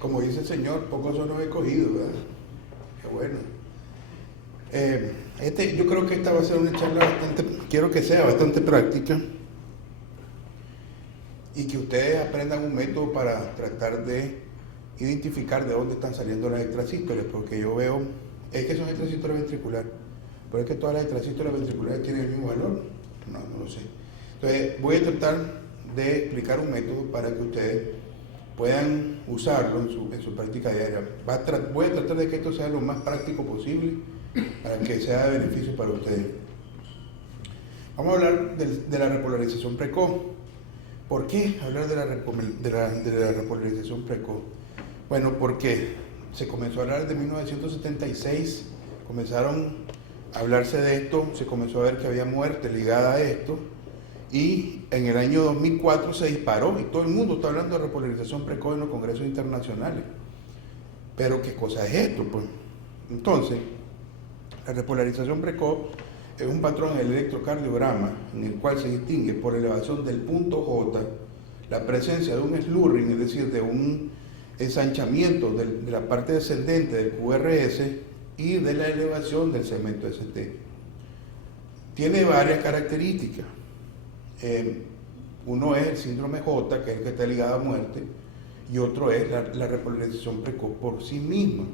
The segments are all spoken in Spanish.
como dice el Señor, pocos son los escogidos, ¿verdad? Qué bueno. Yo creo que esta va a ser una charla bastante, quiero que sea bastante práctica y que ustedes aprendan un método para tratar de identificar de dónde están saliendo las extrasístoles, porque yo veo, es que son extrasístoles ventriculares, pero es que todas las extrasístoles ventriculares tienen el mismo valor. No lo sé. Entonces, voy a tratar de explicar un método para que ustedes puedan usarlo en su práctica diaria. Voy a tratar de que esto sea lo más práctico posible para que sea de beneficio para ustedes. Vamos a hablar de la repolarización precoz. ¿Por qué hablar de la repolarización precoz? Bueno, porque se comenzó a hablar de 1976, comenzaron a hablarse de esto, se comenzó a ver que había muerte ligada a esto, y en el año 2004 se disparó y todo el mundo está hablando de repolarización precoz en los congresos internacionales. Pero ¿qué cosa es esto? Pues entonces, la repolarización precoz es un patrón en el electrocardiograma en el cual se distingue por elevación del punto J, la presencia de un slurring, es decir, de un ensanchamiento de la parte descendente del QRS y de la elevación del segmento ST. Tiene varias características. Uno es el síndrome J, que es el que está ligado a muerte, y otro es la repolarización precoz por sí misma.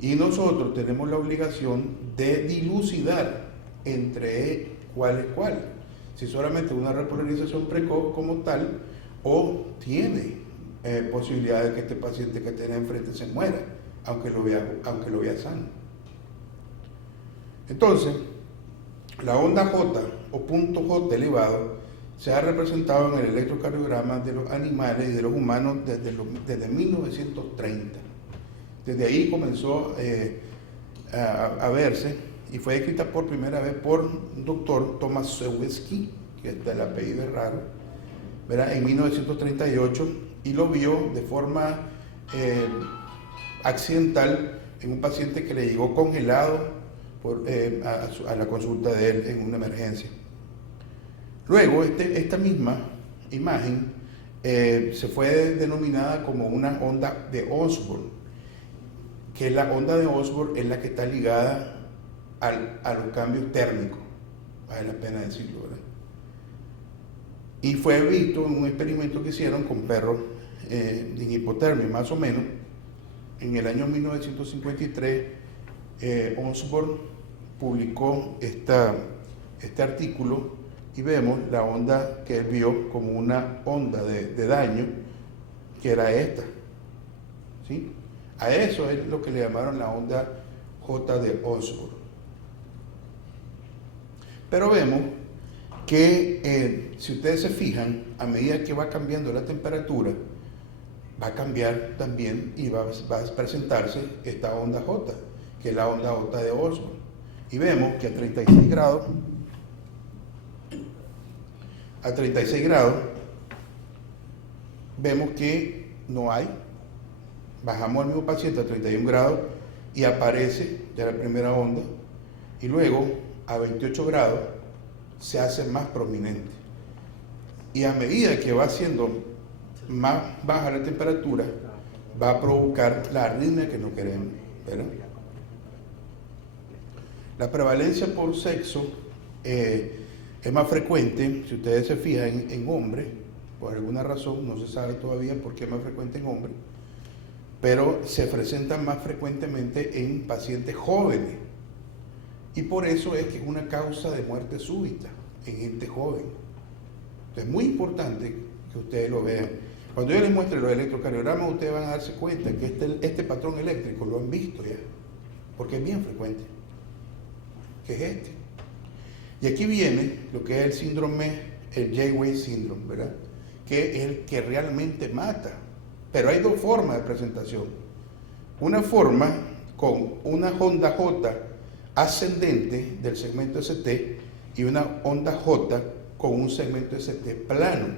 Y nosotros tenemos la obligación de dilucidar entre cuál es cuál. Si solamente una repolarización precoz como tal, o tiene posibilidad de que este paciente que tiene enfrente se muera, aunque lo vea sano. Entonces, la onda J o punto J elevado se ha representado en el electrocardiograma de los animales y de los humanos desde 1930. Desde ahí comenzó a verse y fue escrita por primera vez por un doctor Thomas Sewski, que el apellido es raro, ¿verdad? En 1938, y lo vio de forma accidental en un paciente que le llegó congelado a la consulta de él en una emergencia. Luego, esta misma imagen se fue denominada como una onda de Osborn, que la onda de Osborn es la que está ligada a los cambios térmicos, vale la pena decirlo, ¿verdad? Y fue visto en un experimento que hicieron con perros en hipotermia, más o menos. En el año 1953, Osborn publicó este artículo y vemos la onda que él vio como una onda de daño, que era esta, ¿sí? A eso es lo que le llamaron la onda J de Osborn. Pero vemos que si ustedes se fijan, a medida que va cambiando la temperatura, va a cambiar también y va a presentarse esta onda J, que es la onda J de Osborn. Y vemos que a 36 grados, vemos que no hay. Bajamos al mismo paciente a 31 grados y aparece ya la primera onda, y luego a 28 grados se hace más prominente. Y a medida que va siendo más baja la temperatura, va a provocar la arritmia que no queremos, ¿verdad? La prevalencia por sexo es más frecuente, si ustedes se fijan, en hombres, por alguna razón, no se sabe todavía por qué es más frecuente en hombres, pero se presenta más frecuentemente en pacientes jóvenes. Y por eso es que es una causa de muerte súbita en gente joven. Entonces es muy importante que ustedes lo vean. Cuando yo les muestre los electrocardiogramas, ustedes van a darse cuenta que este patrón eléctrico lo han visto ya, porque es bien frecuente, que es este. Y aquí viene lo que es el síndrome, el J-Wave síndrome, ¿verdad? Que es el que realmente mata. Pero hay dos formas de presentación. Una forma con una onda J ascendente del segmento ST y una onda J con un segmento ST plano.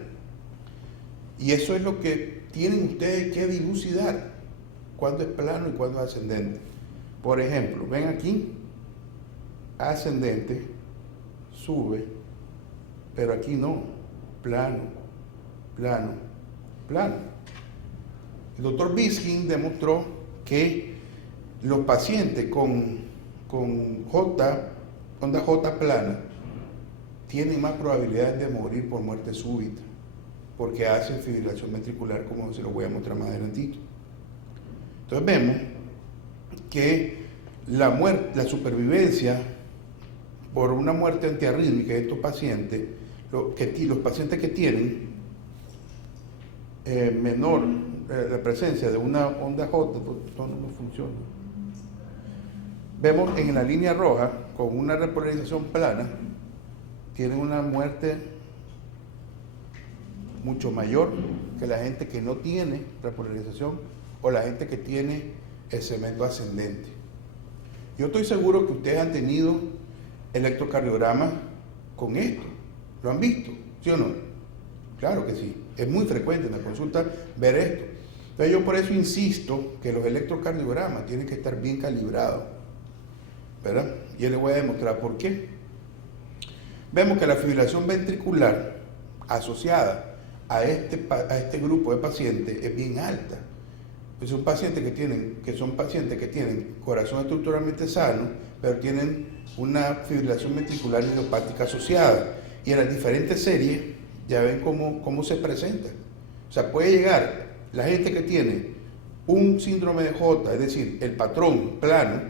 Y eso es lo que tienen ustedes que dilucidar, cuándo es plano y cuándo es ascendente. Por ejemplo, ven aquí, ascendente, sube, pero aquí no, plano, plano, plano. El doctor Biskin demostró que los pacientes con onda J plana tienen más probabilidades de morir por muerte súbita, porque hacen fibrilación ventricular, como se lo voy a mostrar más adelantito. Entonces vemos que la supervivencia por una muerte antiarrítmica de estos pacientes, los pacientes que tienen menor la presencia de una onda J, esto no funciona. Vemos en la línea roja, con una repolarización plana, tienen una muerte mucho mayor que la gente que no tiene repolarización o la gente que tiene el segmento ascendente. Yo estoy seguro que ustedes han tenido electrocardiograma con esto. ¿Lo han visto? ¿Sí o no? Claro que sí. Es muy frecuente en la consulta ver esto. Entonces yo por eso insisto que los electrocardiogramas tienen que estar bien calibrados, ¿verdad? Y yo les voy a demostrar por qué. Vemos que la fibrilación ventricular asociada a este grupo de pacientes es bien alta. Pues son pacientes que tienen corazón estructuralmente sano, pero tienen una fibrilación ventricular idiopática asociada. Y en las diferentes series ya ven cómo se presenta. O sea, puede llegar la gente que tiene un síndrome de J, es decir, el patrón plano,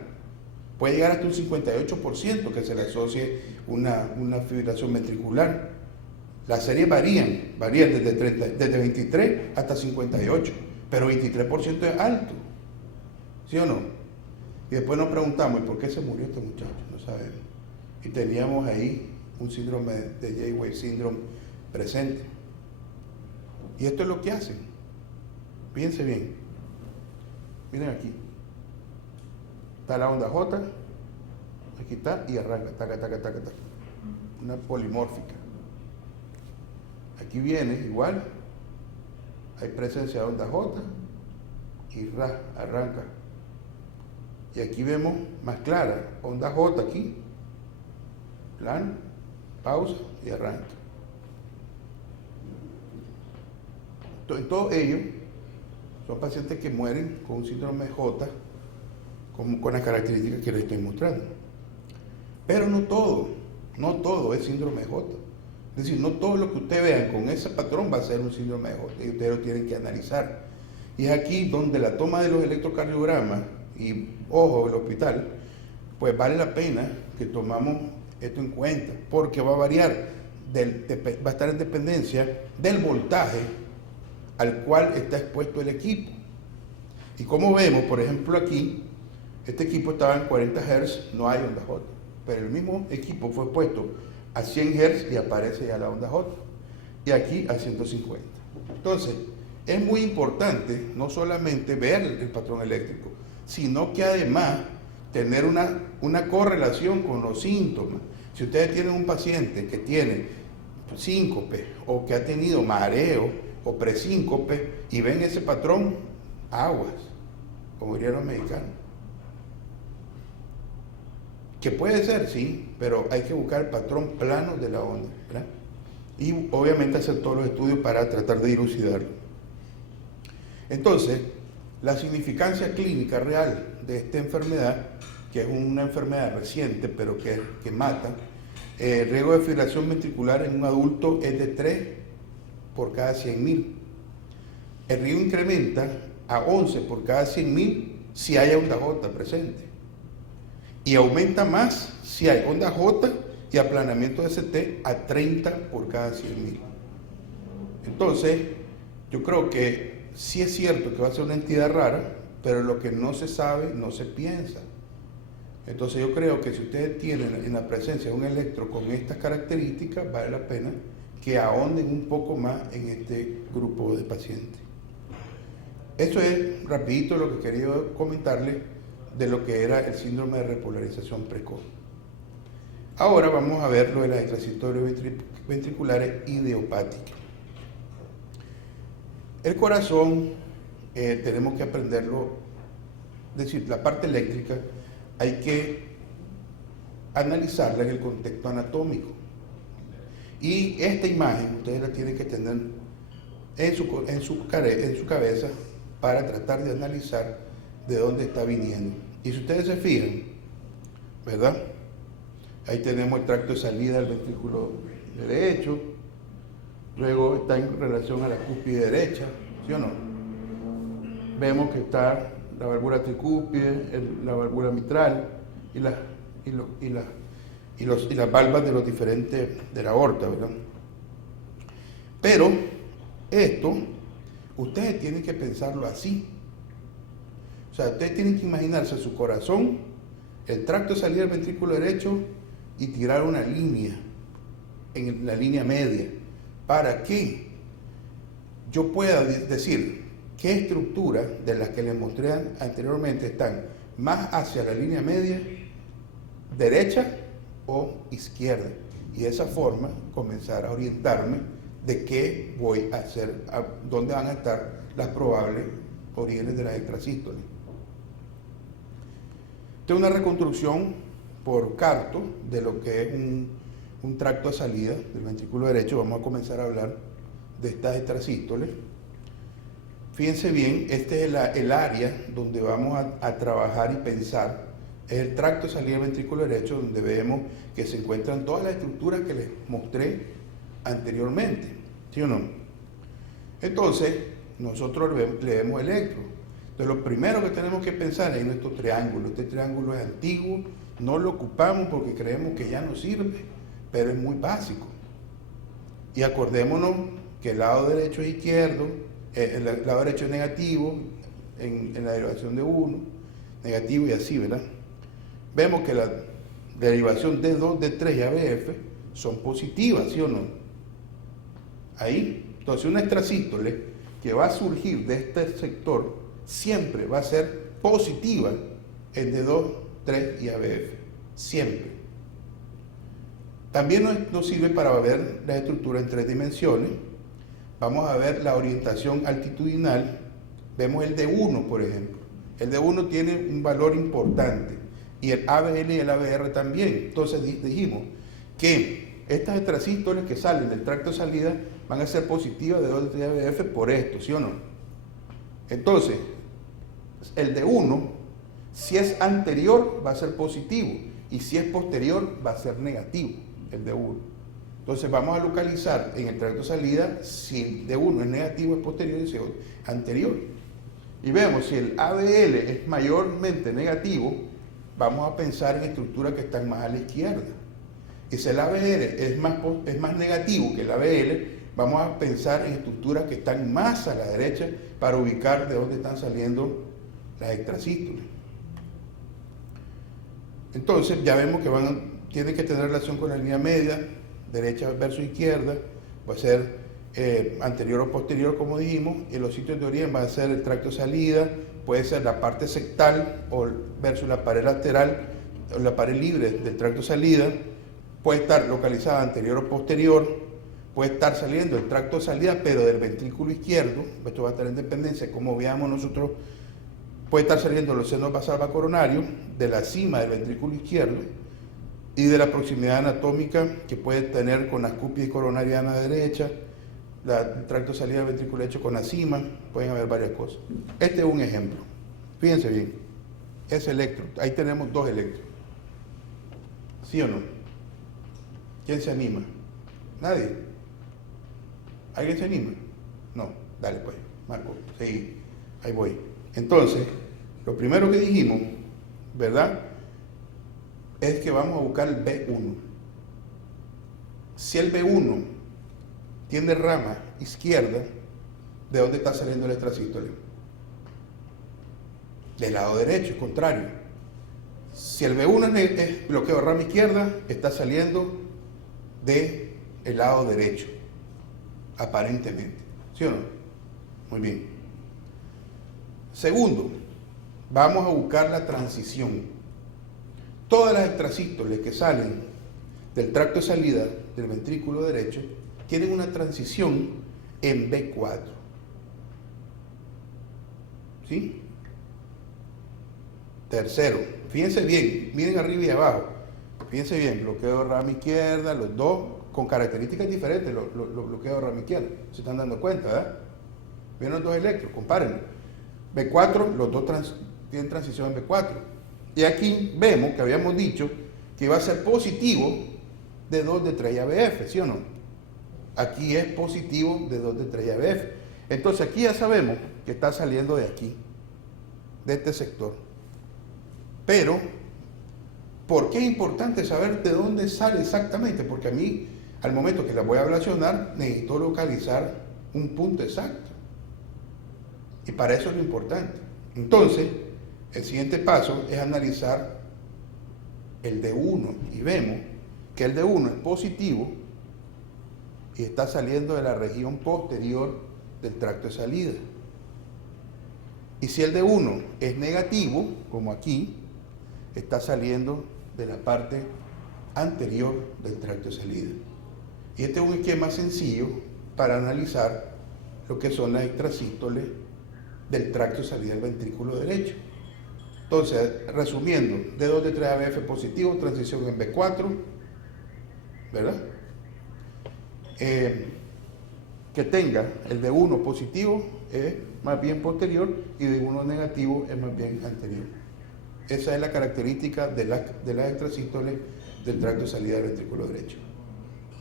puede llegar hasta un 58% que se le asocie una fibrilación ventricular. Las series varían desde 23 hasta 58, pero 23% es alto, ¿sí o no? Y después nos preguntamos, ¿y por qué se murió este muchacho? No sabemos. Y teníamos ahí un síndrome de J-Wave Syndrome presente. Y esto es lo que hacen. Fíjense bien. Miren aquí. Está la onda J, aquí está, y arranca, taca, taca, taca, taca. Una polimórfica. Aquí viene igual, hay presencia de onda J y arranca. Y aquí vemos más clara, onda J aquí, plano, pausa y arranca. En todos ellos son pacientes que mueren con un síndrome de J con las características que les estoy mostrando. Pero no todo es síndrome de J. Es decir, no todo lo que ustedes vean con ese patrón va a ser un síndrome de J y ustedes lo tienen que analizar. Y es aquí donde la toma de los electrocardiogramas y, ojo, el hospital, pues vale la pena que tomamos esto en cuenta, porque va a variar, va a estar en dependencia del voltaje al cual está expuesto el equipo. Y como vemos, por ejemplo aquí, este equipo estaba en 40 Hz, no hay onda J, pero el mismo equipo fue puesto a 100 Hz y aparece ya la onda J, y aquí a 150. Entonces, es muy importante no solamente ver el patrón eléctrico, sino que además tener una correlación con los síntomas. Si ustedes tienen un paciente que tiene síncope o que ha tenido mareo o presíncope y ven ese patrón, aguas, como dirían los mexicanos. Que puede ser, sí, pero hay que buscar el patrón plano de la onda, ¿verdad? Y obviamente hacer todos los estudios para tratar de dilucidarlo. Entonces, la significancia clínica real de esta enfermedad, que es una enfermedad reciente, pero que mata, el riesgo de fibrilación ventricular en un adulto es de 3 por cada 100.000. El riesgo incrementa a 11 por cada 100.000 si hay onda J presente. Y aumenta más si hay onda J y aplanamiento de ST a 30 por cada 100.000. Entonces, yo creo que sí es cierto que va a ser una entidad rara, pero lo que no se sabe, no se piensa. Entonces yo creo que si ustedes tienen en la presencia de un electro con estas características, vale la pena que ahonden un poco más en este grupo de pacientes. Eso es rapidito lo que quería comentarles de lo que era el síndrome de repolarización precoz. Ahora vamos a ver lo de las extrasistorias ventriculares idiopáticas. El corazón tenemos que aprenderlo, es decir, la parte eléctrica hay que analizarla en el contexto anatómico. Y esta imagen ustedes la tienen que tener en su cabeza para tratar de analizar de dónde está viniendo. Y si ustedes se fijan, ¿verdad? Ahí tenemos el tracto de salida del ventrículo derecho, luego está en relación a la cúspide derecha, ¿sí o no? Vemos que está la válvula tricúspide, la válvula mitral y las valvas de los diferentes de la aorta, ¿verdad? Pero esto, ustedes tienen que pensarlo así. O sea, ustedes tienen que imaginarse su corazón, el tracto de salida del ventrículo derecho y tirar una línea, en la línea media, para que yo pueda decir qué estructuras de las que les mostré anteriormente están más hacia la línea media, derecha o izquierda. Y de esa forma comenzar a orientarme de qué voy a hacer, dónde van a estar las probables orígenes de las extrasístoles. Esta es una reconstrucción por Carto de lo que es un tracto de salida del ventrículo derecho. Vamos a comenzar a hablar de estas extrasístoles. Fíjense bien, este es el área donde vamos a trabajar y pensar. Es el tracto de salida del ventrículo derecho, donde vemos que se encuentran todas las estructuras que les mostré anteriormente, ¿sí o no? Entonces, nosotros le vemos electro. Entonces, lo primero que tenemos que pensar es en nuestro triángulo. Este triángulo es antiguo, no lo ocupamos porque creemos que ya no sirve, pero es muy básico. Y acordémonos que el lado derecho es izquierdo, el lado derecho es negativo en la derivación de 1, negativo y así, ¿verdad? Vemos que la derivación D2, D3 y ABF son positivas, ¿sí o no? Ahí. Entonces, una extrasístole que va a surgir de este sector siempre va a ser positiva en D2, 3 y ABF. Siempre. También nos sirve para ver la estructura en 3 dimensiones. Vamos a ver la orientación altitudinal. Vemos el D1, por ejemplo. El D1 tiene un valor importante. Y el ABL y el ABR también. Entonces dijimos que estas extrasístoles que salen del tracto de salida van a ser positivas de 2 de ABF por esto, ¿sí o no? Entonces, el D1, si es anterior, va a ser positivo. Y si es posterior, va a ser negativo, el D1. Entonces vamos a localizar en el tracto de salida si el D1 es negativo, es posterior y si es anterior. Y vemos si el ABL es mayormente negativo, vamos a pensar en estructuras que están más a la izquierda. Y si el ABR es más negativo que el ABL, vamos a pensar en estructuras que están más a la derecha para ubicar de dónde están saliendo las extrasístoles. Entonces ya vemos que tienen que tener relación con la línea media, derecha versus izquierda, va a ser anterior o posterior, como dijimos, y los sitios de origen va a ser el tracto de salida, puede ser la parte sectal versus la pared lateral, o la pared libre del tracto de salida, puede estar localizada anterior o posterior, puede estar saliendo el tracto de salida, pero del ventrículo izquierdo, esto va a estar en dependencia, como veamos nosotros, puede estar saliendo los senos basal coronarios, de la cima del ventrículo izquierdo, y de la proximidad anatómica que puede tener con la cúspide coronariana derecha, el tracto de salida del ventrículo derecho con la cima, pueden haber varias cosas. Este es un ejemplo. Fíjense bien, es electro, ahí tenemos 2 electros. ¿Sí o no? ¿Quién se anima? ¿Nadie? ¿Alguien se anima? No, dale pues, Marco, seguí, ahí voy. Entonces, lo primero que dijimos, ¿verdad?, es que vamos a buscar el B1. Si el B1 tiene rama izquierda, ¿de dónde está saliendo el extrasístole? Del lado derecho, contrario. Si el B1 es bloqueo de rama izquierda, está saliendo del lado derecho, aparentemente. ¿Sí o no? Muy bien. Segundo, vamos a buscar la transición. Todas las extrasístoles que salen del tracto de salida del ventrículo derecho tienen una transición en B4. ¿Sí? Tercero, fíjense bien, miren arriba y abajo. Fíjense bien, bloqueo de rama izquierda, los dos con características diferentes, los bloqueos de rama izquierda. Se están dando cuenta, ¿verdad? Vieron los 2 electros, compárenlo. B4, los dos tienen transición en B4. Y aquí vemos que habíamos dicho que iba a ser positivo de 2 de 3 ABF, ¿sí o no? Aquí es positivo de 2 de 3 ABF. Entonces aquí ya sabemos que está saliendo de aquí, de este sector. Pero, ¿por qué es importante saber de dónde sale exactamente? Porque a mí, al momento que la voy a ablacionar, necesito localizar un punto exacto. Y para eso es lo importante. Entonces, el siguiente paso es analizar el D1 y vemos que el D1 es positivo y está saliendo de la región posterior del tracto de salida. Y si el D1 es negativo, como aquí, está saliendo de la parte anterior del tracto de salida. Y este es un esquema sencillo para analizar lo que son las extrasístoles del tracto de salida del ventrículo derecho. Entonces, resumiendo, D2 de 3 ABF positivo, transición en B4, ¿verdad? Que tenga el D1 positivo es más bien posterior y D1 negativo es más bien anterior. Esa es la característica de las extrasístoles del tracto de salida del ventrículo derecho,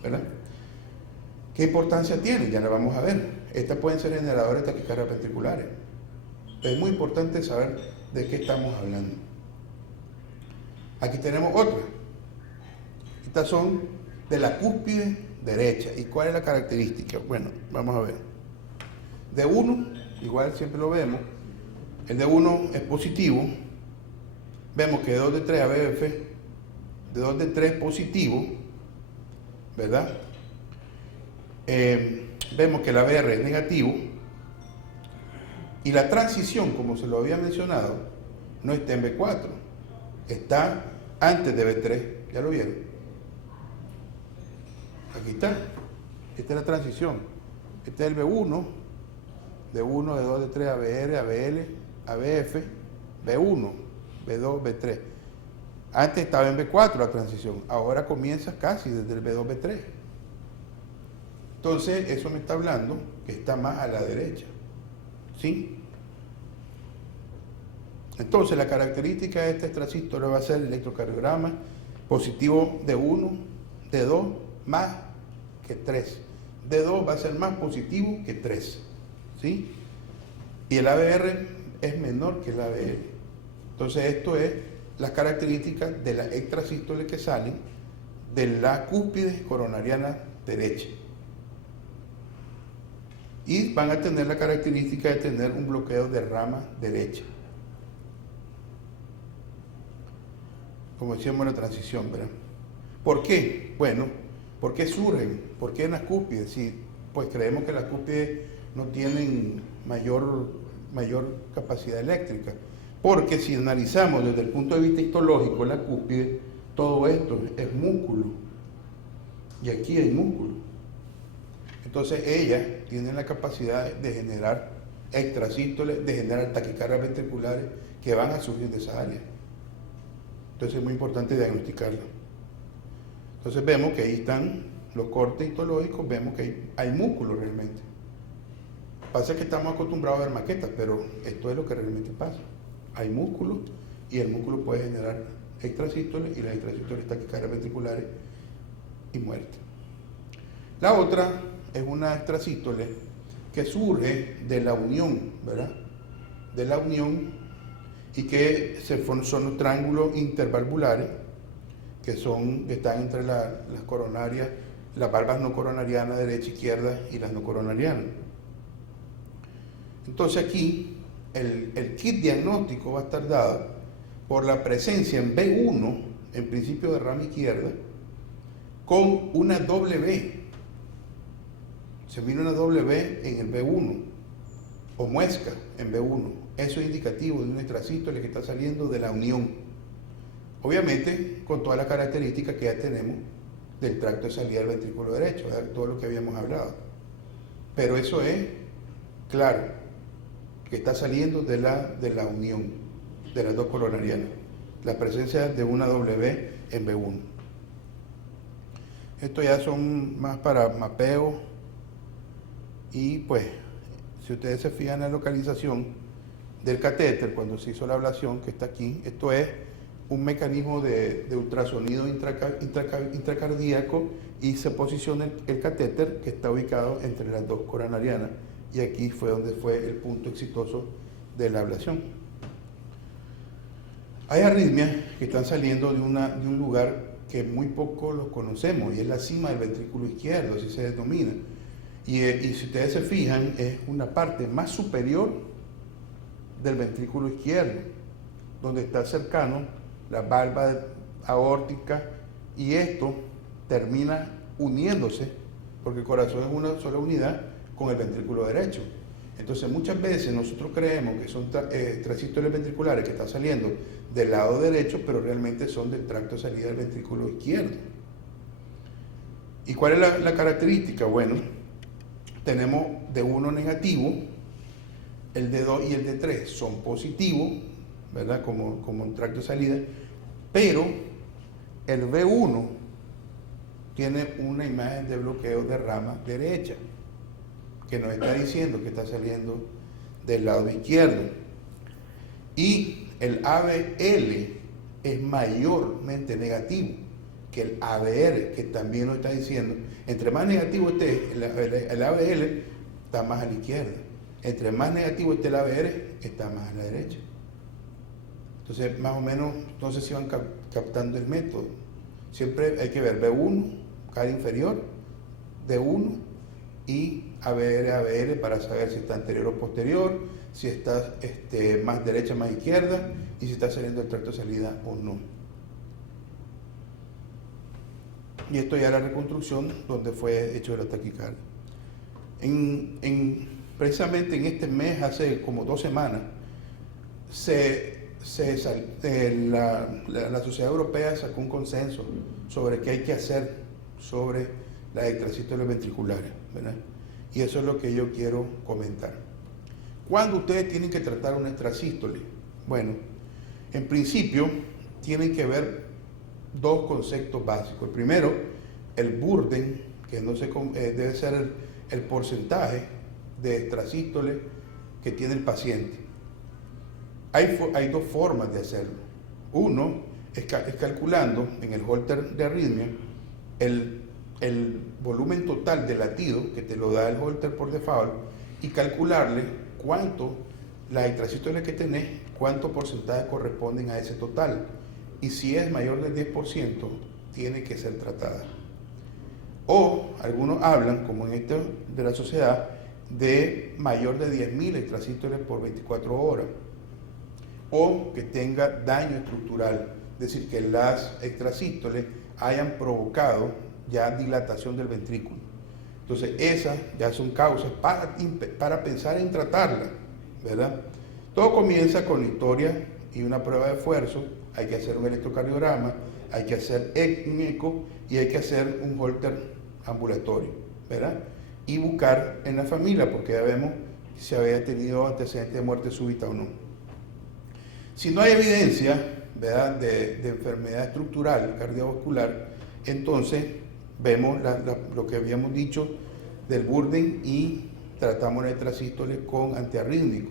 ¿verdad? ¿Qué importancia tiene? Ya la vamos a ver. Estas pueden ser generadores de taquicardias ventriculares. Es muy importante saber de qué estamos hablando. Aquí tenemos otra. Estas son de la cúspide derecha. ¿Y cuál es la característica? Bueno, vamos a ver. D1, igual siempre lo vemos. El D1 es positivo. Vemos que D2 de 3 ABF, D2 de 3 positivo, ¿verdad? Vemos que el ABR es negativo. Y la transición, como se lo había mencionado, no está en B4, está antes de B3. ¿Ya lo vieron? Aquí está. Esta es la transición. Este es el B1, D1, D2, D3, ABR, ABL, ABF, B1, B2, B3. Antes estaba en B4 la transición, ahora comienza casi desde el B2, B3. Entonces, eso me está hablando que está más a la derecha. ¿Sí? Entonces, la característica de este extrasístole va a ser el electrocardiograma positivo de 1, de 2, más que 3. De 2 va a ser más positivo que 3. ¿Sí? Y el ABR es menor que el ABL. Entonces, esto es las características de las extrasístoles que salen de la cúspide coronariana derecha. Y van a tener la característica de tener un bloqueo de rama derecha. Como decíamos en la transición, ¿verdad? ¿Por qué? Bueno, ¿por qué surgen? ¿Por qué en las cúspides? Si, pues creemos que las cúspides no tienen mayor capacidad eléctrica. Porque si analizamos desde el punto de vista histológico la cúspide, todo esto es músculo. Y aquí hay músculo. Entonces ellas tienen la capacidad de generar extrasístoles, de generar taquicardias ventriculares que van a surgir de esa área. Entonces es muy importante diagnosticarlo. Entonces vemos que ahí están los cortes histológicos, vemos que hay músculo realmente. Pasa que estamos acostumbrados a ver maquetas, pero esto es lo que realmente pasa. Hay músculo y el músculo puede generar extrasístoles y las extrasístoles taquicardias ventriculares y muerte. La otra es una extrasístole que surge de la unión, ¿verdad? De la unión y que son los triángulos intervalvulares que están entre las coronarias, las valvas no coronarianas derecha, izquierda y las no coronarianas. Entonces aquí el kit diagnóstico va a estar dado por la presencia en B1, en principio de rama izquierda, con una W. Se mira una W en el B1 o muesca en B1. Eso es indicativo de un extrasístole que está saliendo de la unión. Obviamente, con todas las características que ya tenemos del tracto de salida del ventrículo derecho, todo lo que habíamos hablado. Pero eso es claro, que está saliendo de la unión de las dos coronarianas. La presencia de una W en B1. Esto ya son más para mapeo. Y pues, si ustedes se fijan en la localización del catéter cuando se hizo la ablación, que está aquí. Esto es un mecanismo de ultrasonido intracardíaco y se posiciona el catéter que está ubicado entre las dos coronarianas, y aquí fue donde fue el punto exitoso de la ablación. Hay arritmias que están saliendo de un lugar que muy poco lo conocemos, y es la cima del ventrículo izquierdo, así se denomina. Y si ustedes se fijan, es una parte más superior del ventrículo izquierdo, donde está cercano la valva aórtica, y esto termina uniéndose, porque el corazón es una sola unidad con el ventrículo derecho. Entonces muchas veces nosotros creemos que son transistores ventriculares que están saliendo del lado derecho, pero realmente son del tracto de salida del ventrículo izquierdo. ¿Y cuál es la característica? Bueno, tenemos D1 negativo, el D2 y el D3 son positivos, ¿verdad? Como un tracto de salida, pero el V1 tiene una imagen de bloqueo de rama derecha, que nos está diciendo que está saliendo del lado izquierdo. Y el ABL es mayormente negativo que el ABR, que también nos está diciendo, entre más negativo esté el ABL, está más a la izquierda. Entre más negativo esté el ABR, está más a la derecha. Entonces, más o menos, entonces se van captando el método. Siempre hay que ver B1, cara inferior, D1 y ABR para saber si está anterior o posterior, si está más derecha, más izquierda, y si está saliendo del tracto de salida o no. Y esto ya es la reconstrucción donde fue hecho la taquicardia. Precisamente en este mes, hace como 2 semanas, la Sociedad Europea sacó un consenso sobre qué hay que hacer sobre las extrasístoles ventriculares, ¿verdad? Y eso es lo que yo quiero comentar. ¿Cuándo ustedes tienen que tratar una extrasístole? Bueno, en principio tienen que ver 2 conceptos básicos. El primero, el burden, que no se, debe ser el porcentaje de extrasístole que tiene el paciente. Hay 2 formas de hacerlo. Uno es calculando en el holter de arritmia el volumen total de latido que te lo da el holter por default, y calcularle cuánto, las extrasístoles que tenés, cuánto porcentaje corresponden a ese total. Y si es mayor del 10%, tiene que ser tratada. O algunos hablan, como en este de la sociedad, de mayor de 10.000 extrasístoles por 24 horas. O que tenga daño estructural, es decir, que las extrasístoles hayan provocado ya dilatación del ventrículo. Entonces esas ya son causas para pensar en tratarla, ¿verdad? Todo comienza con la historia y una prueba de esfuerzo. Hay que hacer un electrocardiograma, hay que hacer un eco y hay que hacer un holter ambulatorio, ¿verdad? Y buscar en la familia, porque ya vemos si había tenido antecedentes de muerte súbita o no. Si no hay evidencia, ¿verdad?, de enfermedad estructural cardiovascular, entonces vemos lo que habíamos dicho del burden y tratamos la extrasístole con antiarrítmico,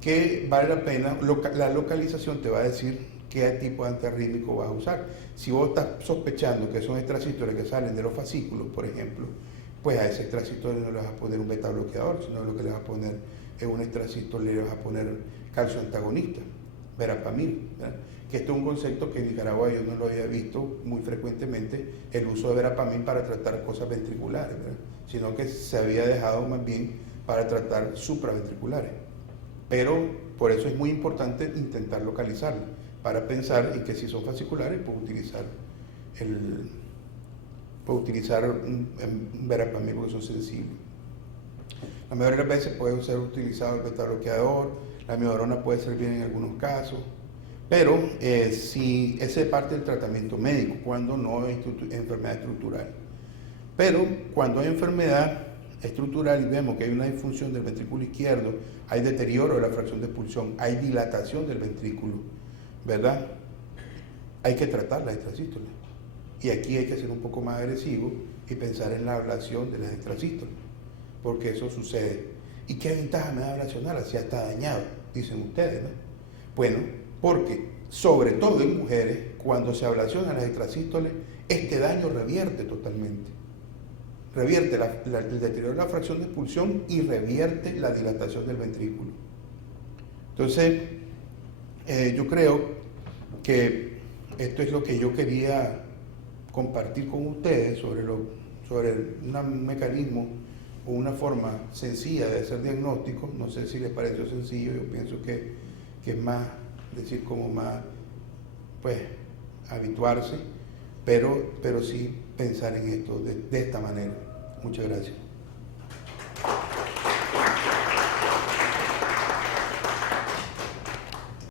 que vale la pena. La localización te va a decir qué tipo de antiarrítmico vas a usar. Si vos estás sospechando que son extrasístoles que salen de los fascículos, por ejemplo, pues a ese extrasístole no le vas a poner un beta bloqueador, sino lo que le vas a poner es un extrasístole, le vas a poner calcio antagonista, verapamil, ¿verdad? Que esto es un concepto que en Nicaragua yo no lo había visto muy frecuentemente, el uso de verapamil para tratar cosas ventriculares, ¿verdad? Sino que se había dejado más bien para tratar supraventriculares. Pero por eso es muy importante intentar localizarla, para pensar en que si son fasciculares, puedo utilizar un verapamil porque son sensibles. La mayoría de las veces puede ser utilizado el beta bloqueador, la amiodarona puede servir en algunos casos, pero si esa es parte del tratamiento médico, cuando no hay enfermedad estructural. Pero cuando hay enfermedad estructural y vemos que hay una disfunción del ventrículo izquierdo, hay deterioro de la fracción de expulsión, hay dilatación del ventrículo, ¿verdad? Hay que tratar las extrasístoles. Y aquí hay que ser un poco más agresivo y pensar en la ablación de las extrasístoles, porque eso sucede. ¿Y qué ventaja me da ablacionarla si ya está dañado? dicen ustedes, ¿no? Bueno, porque sobre todo en mujeres, cuando se ablaciona las extrasístoles, este daño revierte totalmente. Revierte el deterioro de la fracción de expulsión y revierte la dilatación del ventrículo. Entonces, yo creo que esto es lo que yo quería compartir con ustedes sobre un mecanismo o una forma sencilla de hacer diagnóstico. No sé si les pareció sencillo, yo pienso que es más, decir, como más, pues, habituarse, pero sí pensar en esto de esta manera. Muchas gracias.